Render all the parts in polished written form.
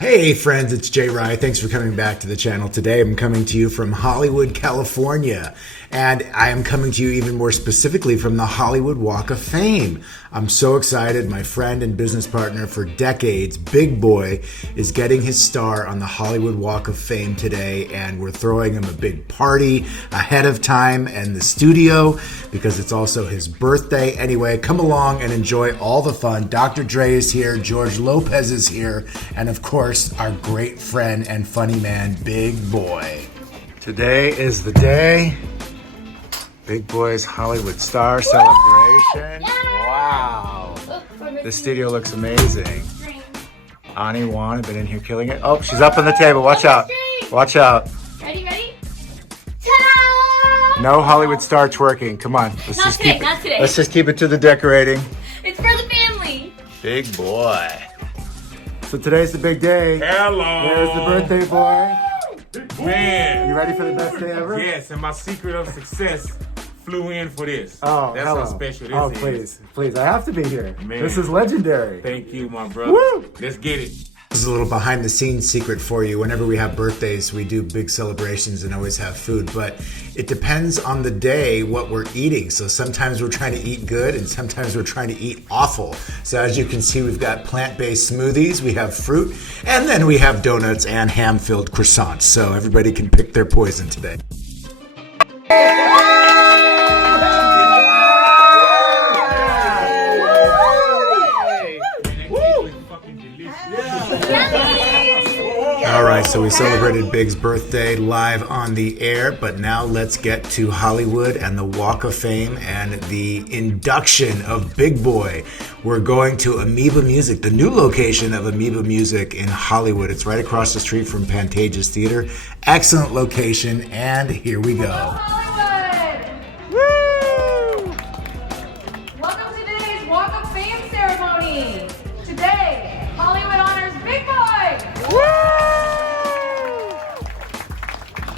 Hey friends, it's JayRy. Thanks for coming back to the channel today. I'm coming to you from Hollywood, California, and I am coming to you even more specifically from the Hollywood Walk of Fame. I'm so excited. My friend and business partner for decades, Big Boy, is getting his star on the Hollywood Walk of Fame today, and we're throwing him a big party ahead of time in the studio because it's also his birthday. Anyway, come along and enjoy all the fun. Dr. Dre is here, George Lopez is here, and of course, our great friend and funny man, Big Boy. Today is the day. Big Boy's Hollywood Star Celebration. Wow. The studio looks amazing. Ani Wan have been in here killing it. Oh, she's up on the table. Watch out. Watch out. Ready? Ta-da! No Hollywood star twerking. Come on. Not today. Let's just keep it to the decorating. It's for the family. Big Boy. So today's the big day. Hello. There's the birthday boy. Man. You ready for the best day ever? Yes, and my secret of success flew in for this. Oh, that's hello. how special this is. Please, I have to be here. Man. This is legendary. Thank you, my brother. Woo! Let's get it. This is a little behind the scenes secret for you. Whenever we have birthdays, we do big celebrations and always have food, but it depends on the day what we're eating. So sometimes we're trying to eat good and sometimes we're trying to eat awful. So as you can see, we've got plant-based smoothies, we have fruit, and then we have donuts and ham-filled croissants. So everybody can pick their poison today. All right, so we celebrated Big's birthday live on the air, but now let's get to Hollywood and the Walk of Fame and the induction of Big Boy. We're going to Amoeba Music, the new location of Amoeba Music in Hollywood. It's right across the street from Pantages Theater. Excellent location, and here we go. Hollywood! Woo! Welcome to today's Walk of Fame ceremony. Today, Hollywood honors Big Boy.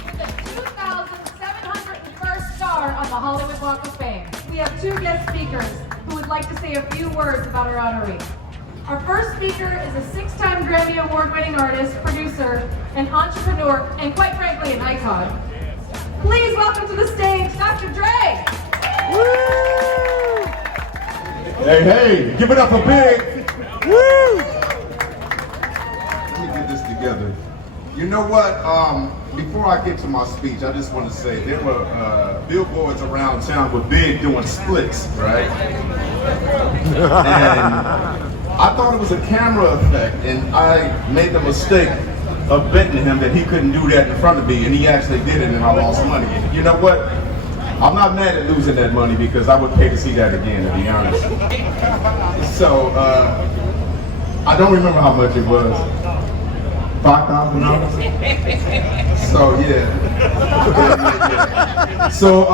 With the 2,701st star on the Hollywood Walk of Fame. We have two guest speakers who would like to say a few words about our honoree. Our first speaker is a 6-time Grammy Award-winning artist, producer, and entrepreneur, and quite frankly, an icon. Please welcome to the stage, Dr. Dre. Hey, give it up for Big. Woo! Let me get this together. You know what? Before I get to my speech, I just want to say there were billboards around town with Big doing splits, right? And I thought it was a camera effect, and I made the mistake of betting him that he couldn't do that in front of me, and he actually did it, and I lost money. And you know what? I'm not mad at losing that money because I would pay to see that again, to be honest. So, I don't remember how much it was. $5,000? So, yeah. So,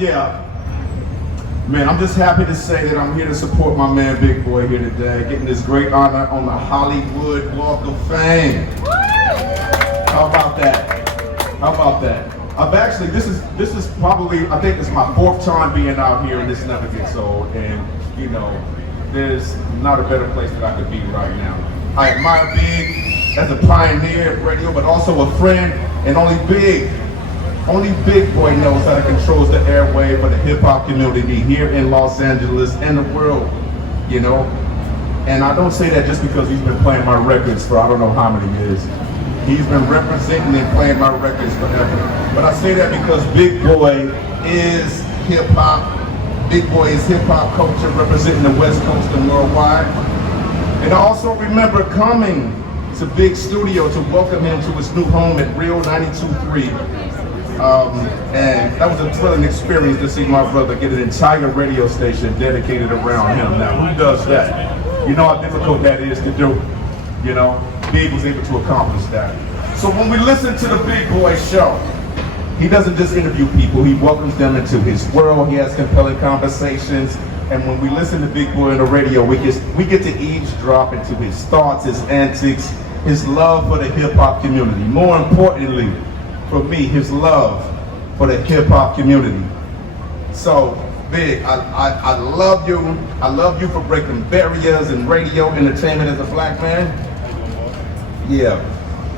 yeah. Man, I'm just happy to say that I'm here to support my man Big Boy here today, getting this great honor on the Hollywood Walk of Fame. How about that? How about that? I've actually, this is probably, I think it's my 4th time being out here and this never gets old, and you know, there's not a better place that I could be right now. I admire Big as a pioneer of radio, but also a friend, and only Big Boy knows how to control the airwave for the hip hop community here in Los Angeles and the world, you know? And I don't say that just because he's been playing my records for I don't know how many years. He's been representing and playing my records forever. But I say that because Big Boy is hip hop. Big Boy is hip hop culture representing the West Coast and worldwide. And I also remember coming to Big Studio to welcome him to his new home at Real 92.3. And that was a thrilling experience to see my brother get an entire radio station dedicated around him. Now, who does that? You know how difficult that is to do. You know, Big was able to accomplish that. So when we listen to the Big Boy show, he doesn't just interview people, he welcomes them into his world, he has compelling conversations, and when we listen to Big Boy on the radio, we get to eavesdrop into his thoughts, his antics, his love for the hip hop community. More importantly, for me, his love for the hip hop community. So, Big, I love you. I love you for breaking barriers in radio entertainment as a black man. yeah,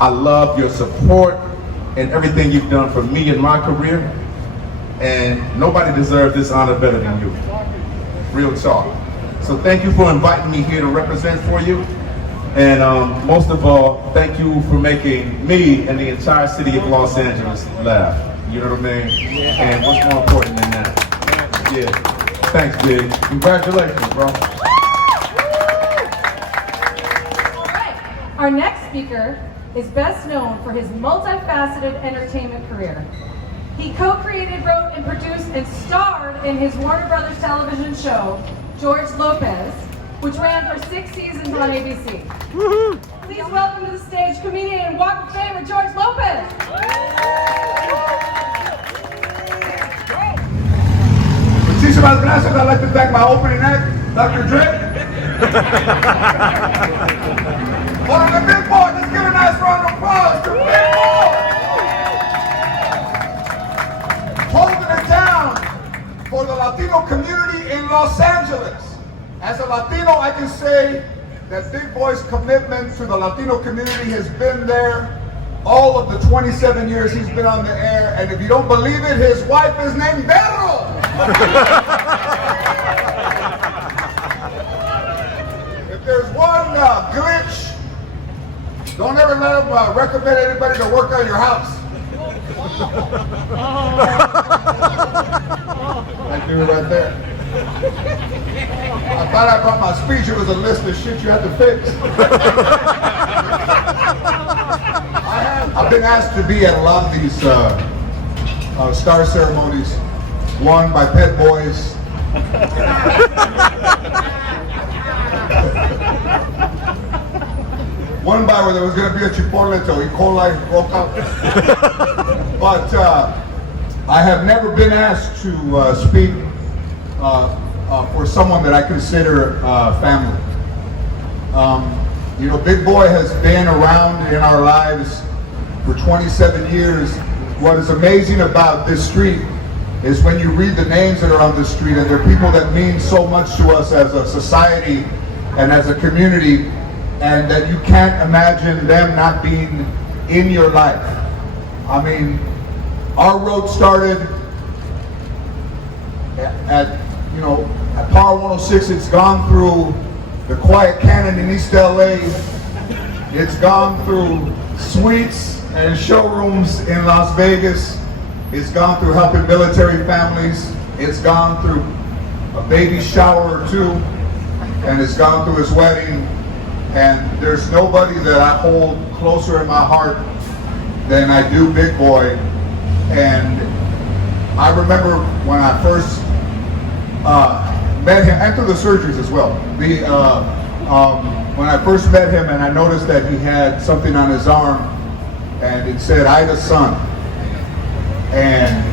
I love your support and everything you've done for me in my career. And nobody deserves this honor better than you. Real talk. So thank you for inviting me here to represent for you. And most of all, thank you for making me and the entire city of Los Angeles laugh. You know what I mean? Yeah. And what's more important than that? Yeah. Thanks, Big. Congratulations, bro. All right. Our next speaker is best known for his multifaceted entertainment career. He co-created, wrote, and produced and starred in his Warner Brothers television show, George Lopez, which ran for 6 seasons on ABC. Please welcome to the stage comedian and Walk of Fame, George Lopez. Muchísimas gracias. I'd like to thank my opening act, Dr. Dre. Hold on, the big boy. Let's give a nice round of applause to Big Boy. Holding it down for the Latino community in Los Angeles. As a Latino, I can say that Big Boy's commitment to the Latino community has been there all of the 27 years he's been on the air. And if you don't believe it, his wife is named Berro. If there's one glitch, don't ever let him recommend anybody to work on your house. That dude right there. I thought I brought my speech. It was a list of shit you had to fix. I've been asked to be at a lot of these star ceremonies. One by Pet Boys. One by where there was going to be a Chipotle till E. coli broke out. But I have never been asked to speak for someone that I consider family. You know, Big Boy has been around in our lives for 27 years. What is amazing about this street is when you read the names that are on this street, and they're people that mean so much to us as a society and as a community, and that you can't imagine them not being in your life. I mean, our road started at Power 106. It's gone through the Quiet Cannon in East LA. It's gone through suites and showrooms in Las Vegas. It's gone through helping military families. It's gone through a baby shower or two, and it's gone through his wedding. And there's nobody that I hold closer in my heart than I do Big Boy. And I remember when I first met him, and through the surgeries as well. When I first met him and I noticed that he had something on his arm and it said Ida's son, and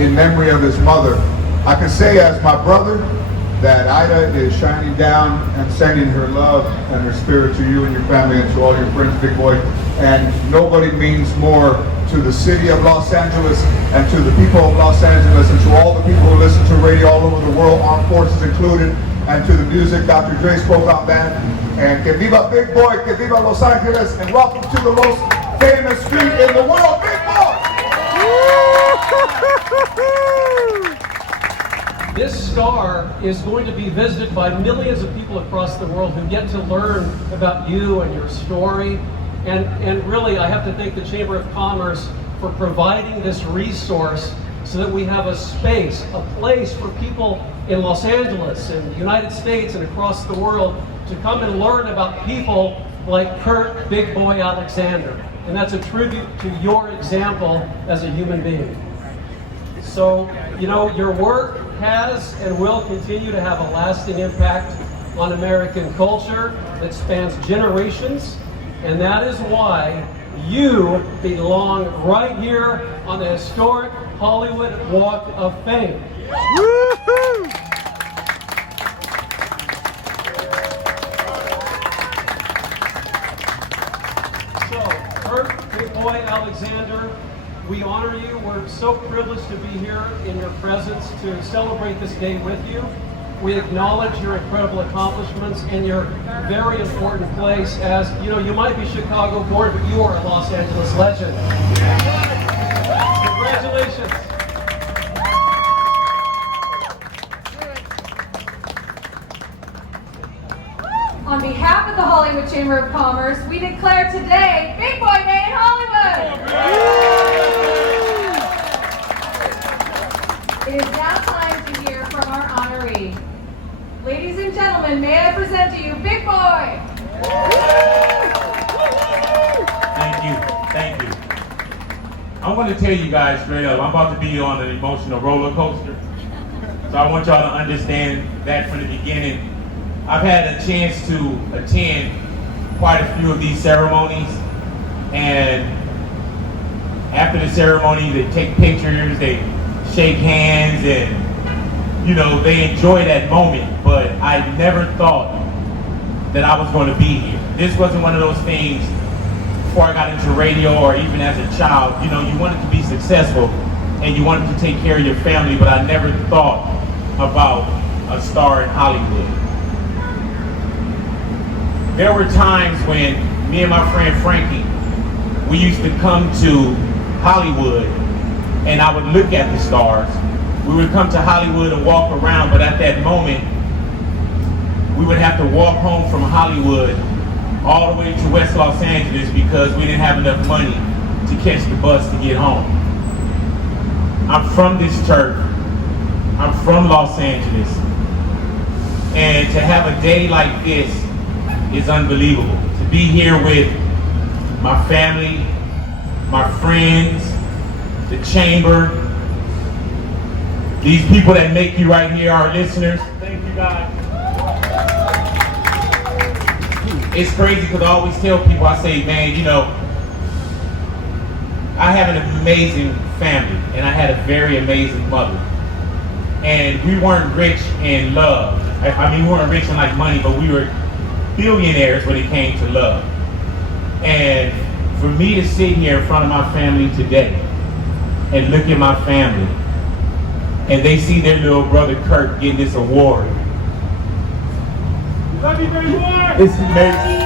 in memory of his mother, I can say as my brother that Ida is shining down and sending her love and her spirit to you and your family and to all your friends, Big Boy. And nobody means more to the city of Los Angeles and to the people of Los Angeles and to all the people who listen to radio all over the world, armed forces included, and to the music Dr. Dre spoke on that. And que viva Big Boy, que viva Los Angeles, and welcome to the most famous street in the world, Big Boy! This star is going to be visited by millions of people across the world who get to learn about you and your story. And really, I have to thank the Chamber of Commerce for providing this resource so that we have a space, a place for people in Los Angeles and the United States and across the world to come and learn about people like Kurt Big Boy Alexander. And that's a tribute to your example as a human being. So, you know, your work has and will continue to have a lasting impact on American culture that spans generations, and that is why you belong right here on the historic Hollywood Walk of Fame. Woo-hoo! So, Kurt Big Boy Alexander, we honor you. We're so privileged to be here in your presence to celebrate this day with you. We acknowledge your incredible accomplishments and your very important place as, you know, you might be Chicago born, but you are a Los Angeles legend. Congratulations. On behalf of the Hollywood Chamber of Commerce, we declare today Big Boy Day in Hollywood! It is now time to hear from our honoree. Ladies and gentlemen, may I present to you Big Boy! Thank you, thank you. I want to tell you guys straight up, I'm about to be on an emotional roller coaster. So I want y'all to understand that from the beginning. I've had a chance to attend quite a few of these ceremonies, and after the ceremony they take pictures, they shake hands, and you know, they enjoy that moment, but I never thought that I was going to be here. This wasn't one of those things before I got into radio or even as a child. You know, you wanted to be successful and you wanted to take care of your family, but I never thought about a star in Hollywood. There were times when me and my friend Frankie, we used to come to Hollywood and I would look at the stars. We would come to Hollywood and walk around, but at that moment, we would have to walk home from Hollywood all the way to West Los Angeles because we didn't have enough money to catch the bus to get home. I'm from this turf. I'm from Los Angeles. And to have a day like this is unbelievable. To be here with my family, my friends, the chamber, these people that make you right here, our listeners. Thank you guys. It's crazy because I always tell people, I say, man, you know, I have an amazing family and I had a very amazing mother. And we weren't rich in love. I mean, we weren't rich in like money, but we were billionaires when it came to love. And for me to sit here in front of my family today and look at my family and they see their little brother Kurt getting this award. Love you, JayRyWorld! It's amazing.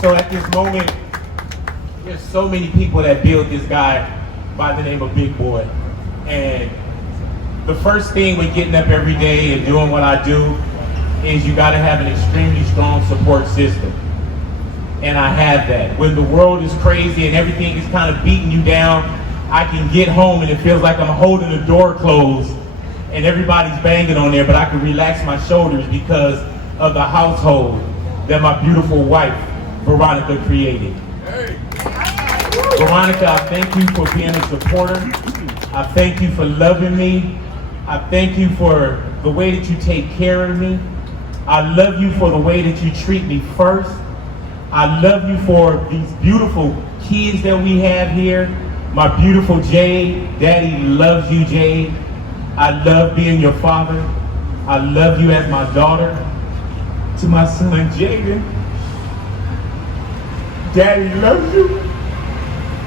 So at this moment, there's so many people that build this guy by the name of Big Boy. And the first thing when getting up every day and doing what I do is you gotta have an extremely strong support system. And I have that. When the world is crazy and everything is kind of beating you down, I can get home and it feels like I'm holding the door closed and everybody's banging on there, but I can relax my shoulders because of the household that my beautiful wife, Veronica, created. Veronica, I thank you for being a supporter. I thank you for loving me. I thank you for the way that you take care of me. I love you for the way that you treat me first. I love you for these beautiful kids that we have here. My beautiful Jay, Daddy loves you, Jay. I love being your father. I love you as my daughter. To my son, Jaden, Daddy loves you.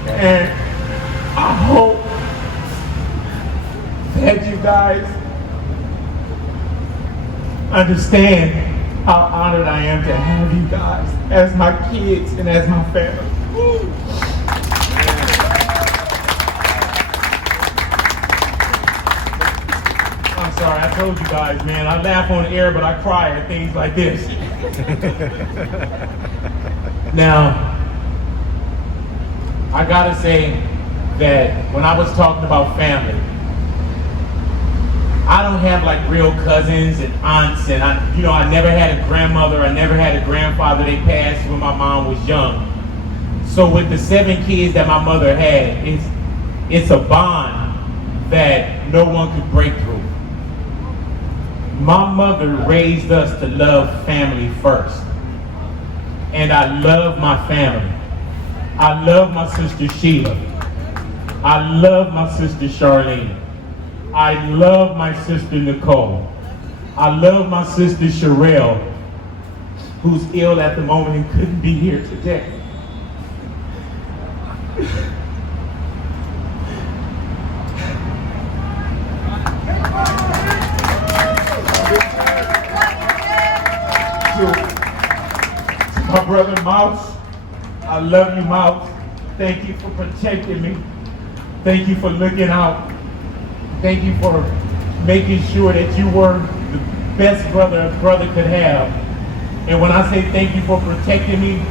And I hope that you guys understand how honored I am to have you guys as my kids and as my family. I'm sorry, I told you guys, man, I laugh on air, but I cry at things like this. Now, I gotta say that when I was talking about family, I don't have like real cousins and aunts, and I never had a grandmother, I never had a grandfather. They passed when my mom was young. So with the 7 kids that my mother had, it's a bond that no one could break through. My mother raised us to love family first. And I love my family. I love my sister Sheila. I love my sister Charlene. I love my sister Nicole. I love my sister Sherelle, who's ill at the moment and couldn't be here today. To my brother Mouse, I love you, Mouse. Thank you for protecting me. Thank you for looking out. Thank you for making sure that you were the best brother a brother could have. And when I say thank you for protecting me,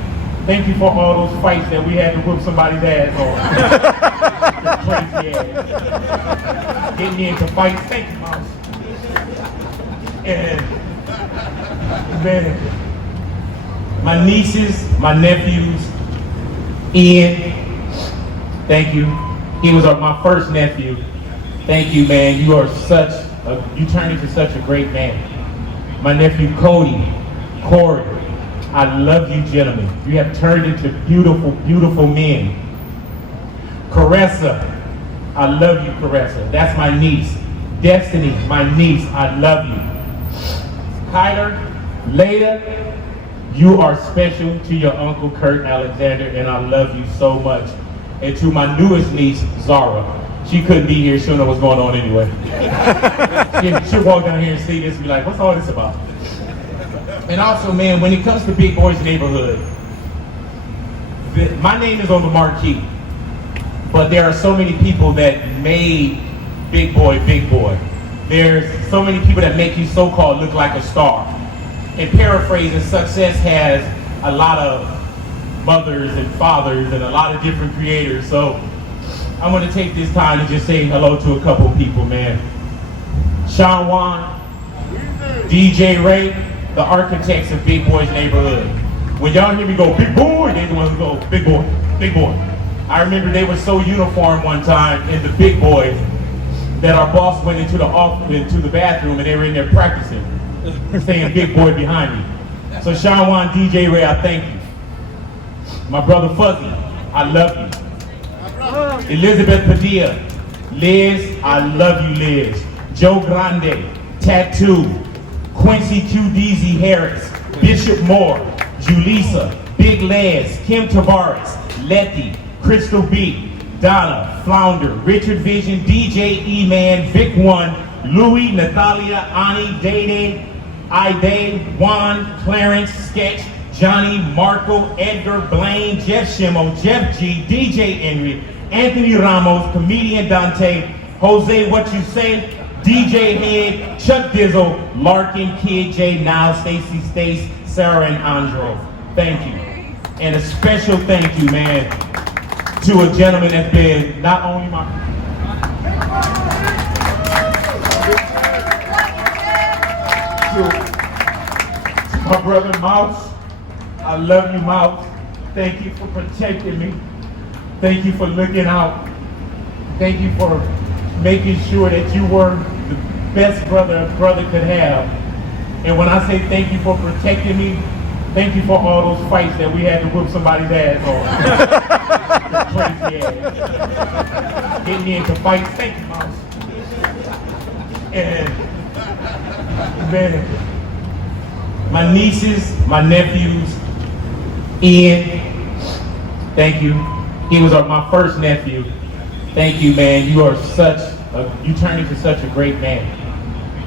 thank you for all those fights that we had to whoop somebody's ass on. Crazy ass. Getting me into fights. Thank you, Mouse. And man, my nieces, my nephews, Ian, thank you. He was my first nephew. Thank you, man. You turned into such a great man. My nephew Cody, Corey, I love you, gentlemen. You have turned into beautiful, beautiful men. Caressa, I love you, Caressa. That's my niece. Destiny, my niece, I love you. Kyler, Leda, you are special to your Uncle Kurt Alexander, and I love you so much. And to my newest niece, Zara. She couldn't be here, she'll know what's going on anyway. She'll walk down here and see this and be like, what's all this about? And also, man, when it comes to Big Boy's Neighborhood, my name is on the marquee, but there are so many people that made Big Boy, Big Boy. There's so many people that make you so-called look like a star. And paraphrasing, success has a lot of mothers and fathers and a lot of different creators. So I want to take this time to just say hello to a couple people, man. Sean Wan, DJ Ray, the architects of Big Boy's Neighborhood. When y'all hear me go, Big Boy, they're the ones who go, Big Boy, Big Boy. I remember they were so uniform one time in the Big Boys that our boss went into the bathroom and they were in there practicing, saying Big Boy behind me. So Sean Wan, DJ Ray, I thank you. My brother Fuzzy, I love you. Elizabeth Padilla, Liz, I love you, Liz. Joe Grande, Tattoo, Quincy Q. Deasy Harris, Bishop Moore, Julissa, Big Les, Kim Tavares, Letty, Crystal B, Donna, Flounder, Richard Vision, DJ E-Man, Vic One, Louie, Natalia, Ani, Dede, Ide, Juan, Clarence, Sketch, Johnny, Marco, Edgar, Blaine, Jeff Shimo, Jeff G, DJ Henry, Anthony Ramos, Comedian Dante, Jose What You Say, DJ Head, Chuck Dizzle, Larkin, Kid J, Now, Stacy Stace, Sarah and Andro. Thank you. And a special thank you, man, to a gentleman that's been not only my brother Mouse. I love you, Mouse. Thank you for protecting me. Thank you for looking out. Thank you for making sure that you were the best brother a brother could have. And when I say thank you for protecting me, thank you for all those fights that we had to whoop somebody's ass on. Crazy ass. Getting me into fights. Thank you, Mouse. And man, my nieces, my nephews, Ian, thank you. He was my first nephew. Thank you, man. You turned into such a great man.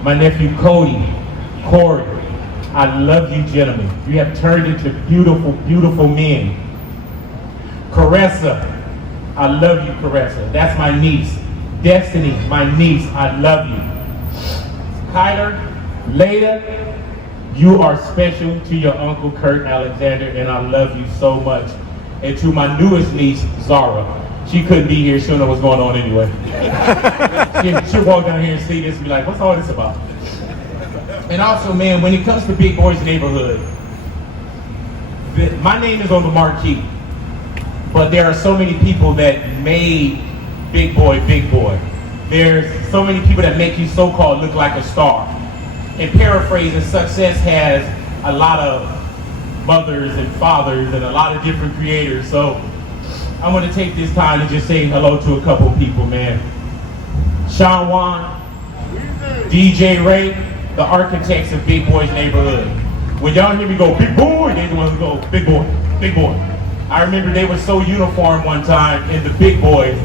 My nephew Cody, Corey, I love you, gentlemen. You have turned into beautiful, beautiful men. Caressa, I love you, Caressa. That's my niece. Destiny, my niece, I love you. Kyler, Leda, you are special to your Uncle Kurt Alexander, and I love you so much. And to my newest niece, Zara. She couldn't be here, she'll know what's going on anyway. She'll walk down here and see this and be like, what's all this about? And also, man, when it comes to Big Boy's Neighborhood, my name is on the marquee, but there are so many people that made Big Boy, Big Boy. There's so many people that make you so-called look like a star. And paraphrasing, success has a lot of mothers and fathers and a lot of different creators. So I want to take this time to just say hello to a couple people, man. Sean Wan, DJ Ray, the architects of Big Boy's Neighborhood. When y'all hear me go, Big Boy, they're the ones who go, Big Boy, Big Boy. I remember they were so uniform one time in the Big Boys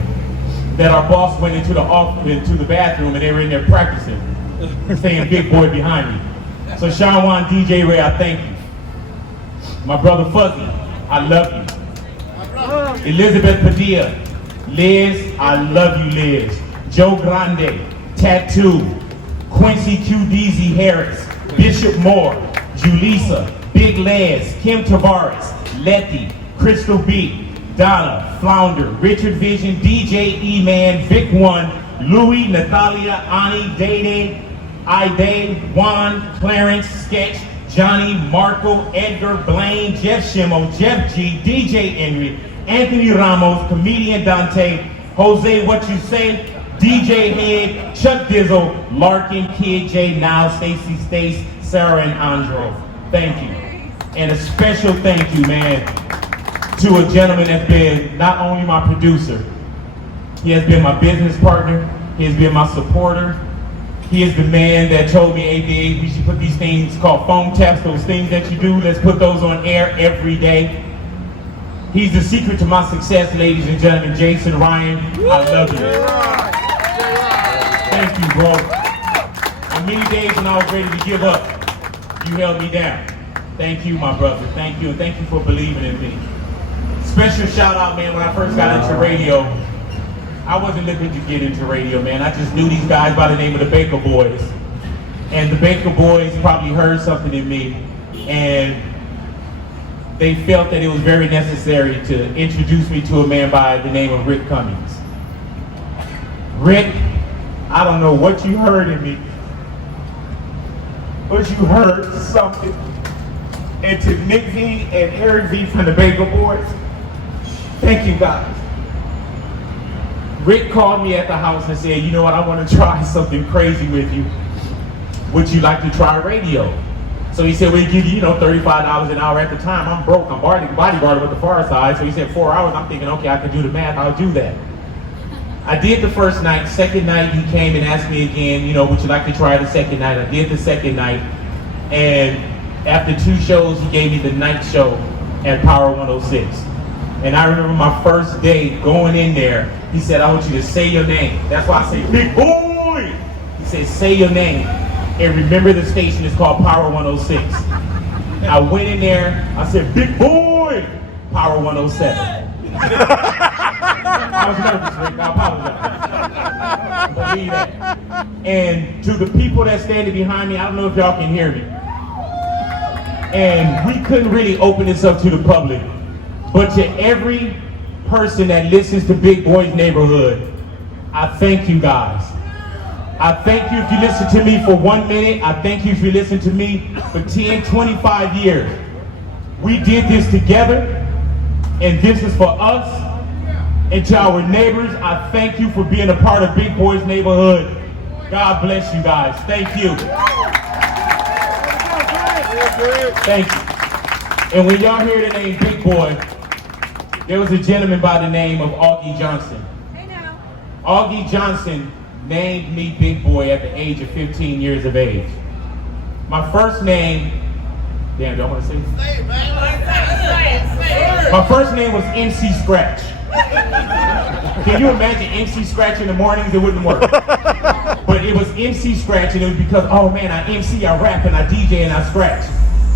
that our boss went into the bathroom and they were in there practicing, saying Big Boy behind me. So Sean Wan, DJ Ray, I thank you. My brother Fuzzy, I love you. Elizabeth Padilla, Liz, I love you, Liz. Joe Grande, Tattoo, Quincy QDZ Harris, Bishop Moore, Julissa, Big Les, Kim Tavares, Letty, Crystal B, Donna, Flounder, Richard Vision, DJ E-Man, Vic One, Louis, Natalia, Ani, Dede, Ide, Juan, Clarence, Sketch, Johnny, Marco, Edgar, Blaine, Jeff Shimo, Jeff G, DJ Henry, Anthony Ramos, Comedian Dante, Jose What You Say, DJ Head, Chuck Dizzle, Larkin, Kid J, Now, Stacy Stace, Sarah and Andro. Thank you. And a special thank you, man, to a gentleman that's been not only my producer, he has been my business partner, he has been my supporter, he is the man that told me, hey, Big, we should put these things called phone taps, those things that you do, let's put those on air every day. He's the secret to my success, ladies and gentlemen. Jason Ryan, I love you. Thank you, bro. On many days when I was ready to give up, you held me down. Thank you, my brother. Thank you, and thank you for believing in me. Special shout out, man, when I first got into radio, I wasn't looking to get into radio, man. I just knew these guys by the name of the Baker Boys. And the Baker Boys probably heard something in me, and they felt that it was very necessary to introduce me to a man by the name of Rick Cummings. Rick, I don't know what you heard in me, but you heard something. And to Nick V and Eric V from the Baker Boys, thank you guys. Rick called me at the house and said, you know what, I want to try something crazy with you. Would you like to try radio? So he said, we'll give you, $35 an hour at the time. I'm broke, I'm bodyguarding with the Far Side. So he said 4 hours. I'm thinking, okay, I can do the math, I'll do that. I did the first night. Second night, he came and asked me again, would you like to try the second night? I did the second night. And after 2 shows, he gave me the night show at Power 106. And I remember my first day going in there, he said, I want you to say your name. That's why I say, big boy. He said, say your name. And remember the station is called Power 106. I went in there, I said, big boy, Power 107. I was nervous, Rick, I apologize. Believe that. And to the people that standing behind me, I don't know if y'all can hear me. And we couldn't really open this up to the public, but to every person that listens to Big Boy's Neighborhood, I thank you guys. I thank you if you listen to me for 1 minute. I thank you if you listen to me for 10, 25 years. We did this together, and this is for us. And to our neighbors, I thank you for being a part of Big Boy's Neighborhood. God bless you guys. Thank you. Thank you. And when y'all hear the name Big Boy, there was a gentleman by the name of Augie Johnson. Hey now. Augie Johnson named me Big Boy at the age of 15 years of age. My first name, damn, do I want to say it? Say it, man. Say it. My first name was MC Scratch. Can you imagine MC Scratch in the mornings? It wouldn't work. But it was MC Scratch, and it was because, oh man, I MC, I rap, and I DJ, and I scratch.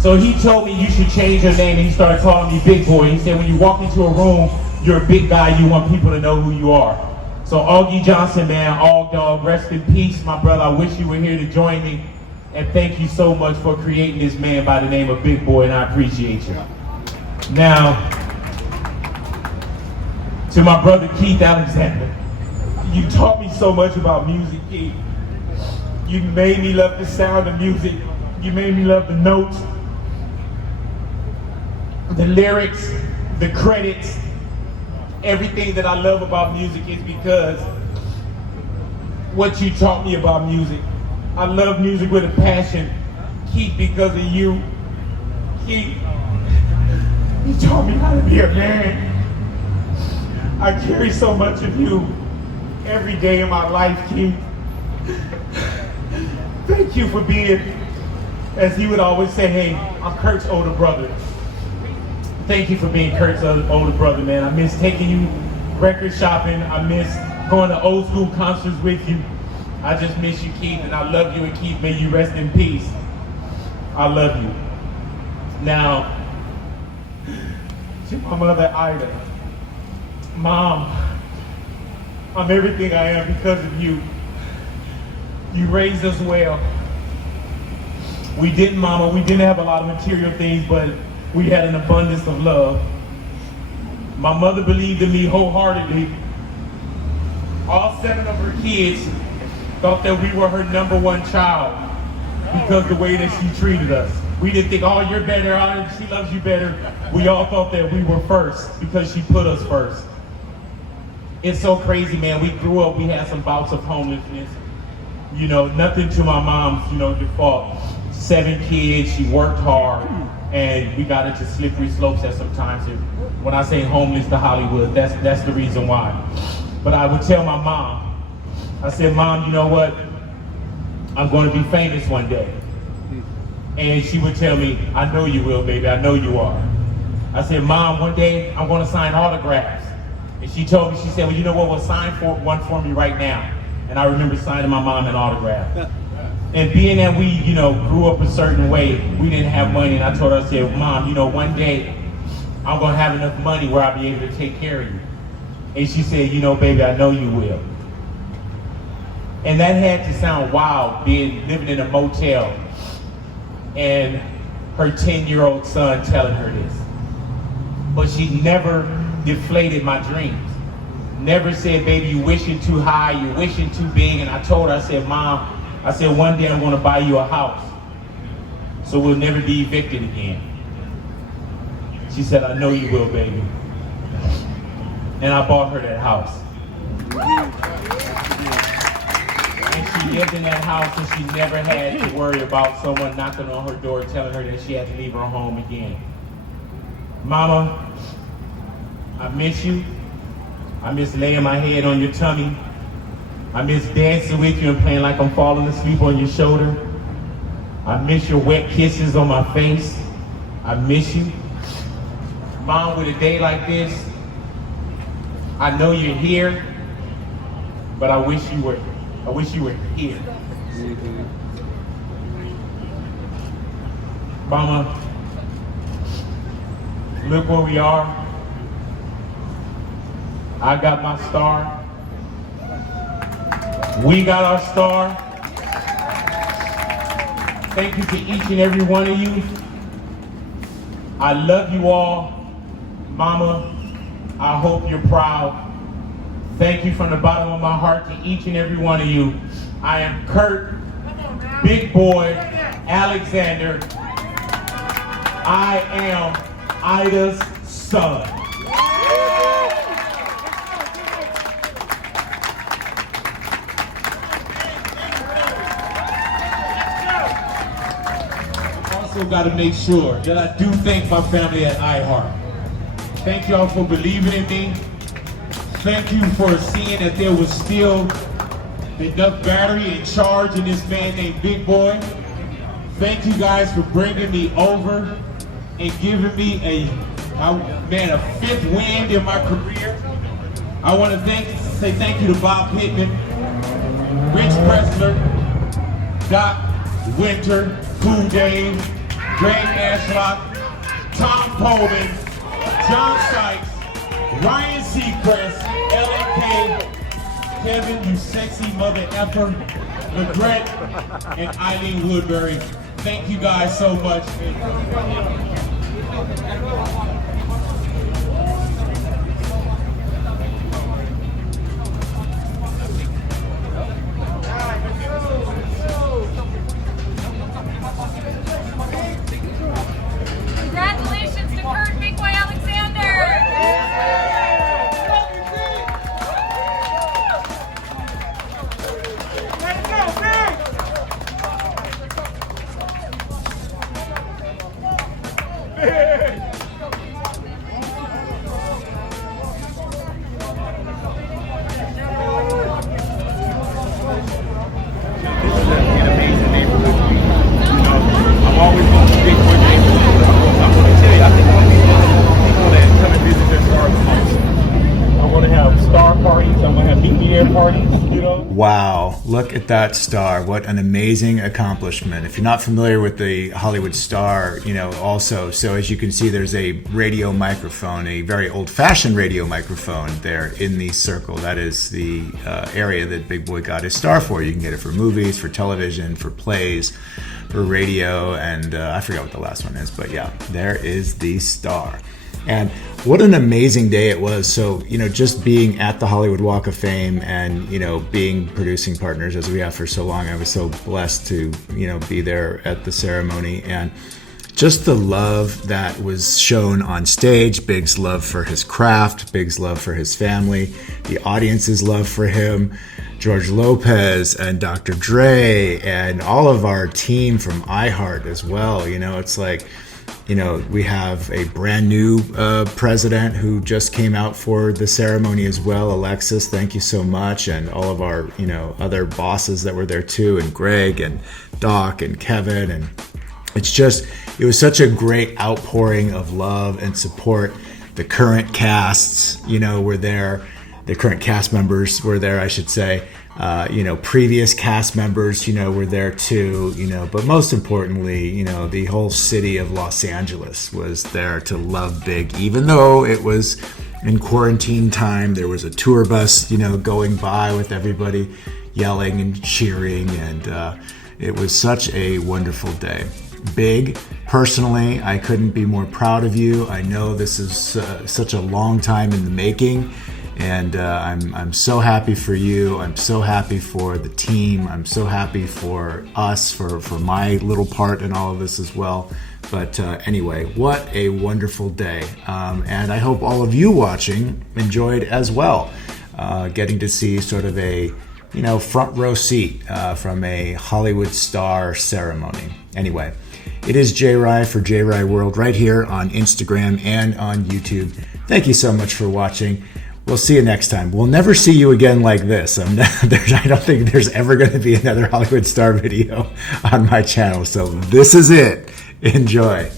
So he told me you should change your name, and he started calling me Big Boy. He said when you walk into a room, you're a big guy, you want people to know who you are. So Augie Johnson, man, Aug Dog, rest in peace, my brother. I wish you were here to join me. And thank you so much for creating this man by the name of Big Boy, and I appreciate you. Now, to my brother Keith Alexander, you taught me so much about music, Keith. You made me love the sound of music. You made me love the notes, the lyrics, the credits. Everything that I love about music is because what you taught me about music. I love music with a passion, Keith, because of you. Keith, you taught me how to be a man. I carry so much of you every day in my life, Keith. Thank you for being, as he would always say, hey, I'm Kurt's older brother. Thank you for being Kurt's older brother, man. I miss taking you record shopping. I miss going to old school concerts with you. I just miss you, Keith, and I love you, and Keith, may you rest in peace. I love you. Now, To my mother, Ida. Mom, I'm everything I am because of you. You raised us well. We didn't, Mama, we didn't have a lot of material things, but we had an abundance of love. My mother believed in me wholeheartedly. All 7 of her kids thought that we were her #1 child because the way that she treated us. We didn't think, oh, you're better, oh, she loves you better. We all thought that we were first because she put us first. It's so crazy, man. We grew up, we had some bouts of homelessness. You know, nothing to my mom's, default. 7 kids, she worked hard, and we got into slippery slopes at some times. And when I say homeless to Hollywood, that's the reason why. But I would tell my mom, I said, Mom, you know what? I'm going to be famous one day. And she would tell me, I know you will, baby, I know you are. I said, Mom, one day I'm going to sign autographs. And she told me, she said, well, you know what, we'll sign one for me right now. And I remember signing my mom an autograph. And being that we, grew up a certain way, we didn't have money. And I told her, I said, Mom, one day I'm going to have enough money where I'll be able to take care of you. And she said, baby, I know you will. And that had to sound wild, living in a motel and her 10-year-old son telling her this. But she never deflated my dreams. Never said, baby, you wishing too high, you're wishing too big. And I told her, I said, Mom, I said, one day I'm going to buy you a house so we'll never be evicted again. She said, I know you will, baby. And I bought her that house. And she lived in that house and she never had to worry about someone knocking on her door telling her that she had to leave her home again. Mama, I miss you. I miss laying my head on your tummy. I miss dancing with you and playing like I'm falling asleep on your shoulder. I miss your wet kisses on my face. I miss you. Mom, with a day like this, I know you're here, but I wish you were here. Mama, look where we are. I got my star. We got our star. Thank you to each and every one of you. I love you all. Mama, I hope you're proud. Thank you from the bottom of my heart to each and every one of you. I am Kurt, Big Boy, Alexander. I am Ida's son. Also got to make sure that I do thank my family at iHeart. Thank y'all for believing in me. Thank you for seeing that there was still enough battery and charge in this man named Big Boy. Thank you guys for bringing me over and giving me a fifth wind in my career. I want to say thank you to Bob Pittman, Rich Pressler, Doc Winter, Cool Dave, Greg Ashlock, Tom Coleman, John Sykes, Ryan Seacrest, LNK, Kevin, you sexy mother effer, LeGret, and Eileen Woodbury. Thank you guys so much. Congratulations to Kurt Big Boy Alexander! I'm always going to stick with neighborhood. I'm going to tell you, I think I'm going to be one of the people that come and visit their stars the most. I want to have star parties. I'm going to have meet me there parties, Wow. Look at that star. What an amazing accomplishment. If you're not familiar with the Hollywood star, also, so as you can see, there's a radio microphone, a very old-fashioned radio microphone there in the circle. That is the area that Big Boy got his star for. You can get it for movies, for television, for plays, for radio, and I forgot what the last one is, but yeah, there is the star. And what an amazing day it was. So, just being at the Hollywood Walk of Fame and, being producing partners as we have for so long, I was so blessed to, be there at the ceremony. And just the love that was shown on stage, Big's love for his craft, Big's love for his family, the audience's love for him, George Lopez and Dr. Dre and all of our team from iHeart as well. It's like, we have a brand new president who just came out for the ceremony as well. Alexis, thank you so much. And all of our, other bosses that were there too, and Greg and Doc and Kevin. And it was such a great outpouring of love and support. The current casts, were there. The current cast members were there, I should say. Previous cast members, were there too, but most importantly, the whole city of Los Angeles was there to love Big, even though it was in quarantine time. There was a tour bus, going by with everybody yelling and cheering, and it was such a wonderful day. Big, personally, I couldn't be more proud of you. I know this is such a long time in the making. And I'm so happy for you. I'm so happy for the team. I'm so happy for us, for my little part in all of this as well. But anyway, what a wonderful day. And I hope all of you watching enjoyed as well, getting to see sort of a front row seat from a Hollywood star ceremony. Anyway, it is JayRy for JayRyWorld right here on Instagram and on YouTube. Thank you so much for watching. We'll see you next time. We'll never see you again like this. I don't think there's ever going to be another Hollywood star video on my channel. So this is it. Enjoy.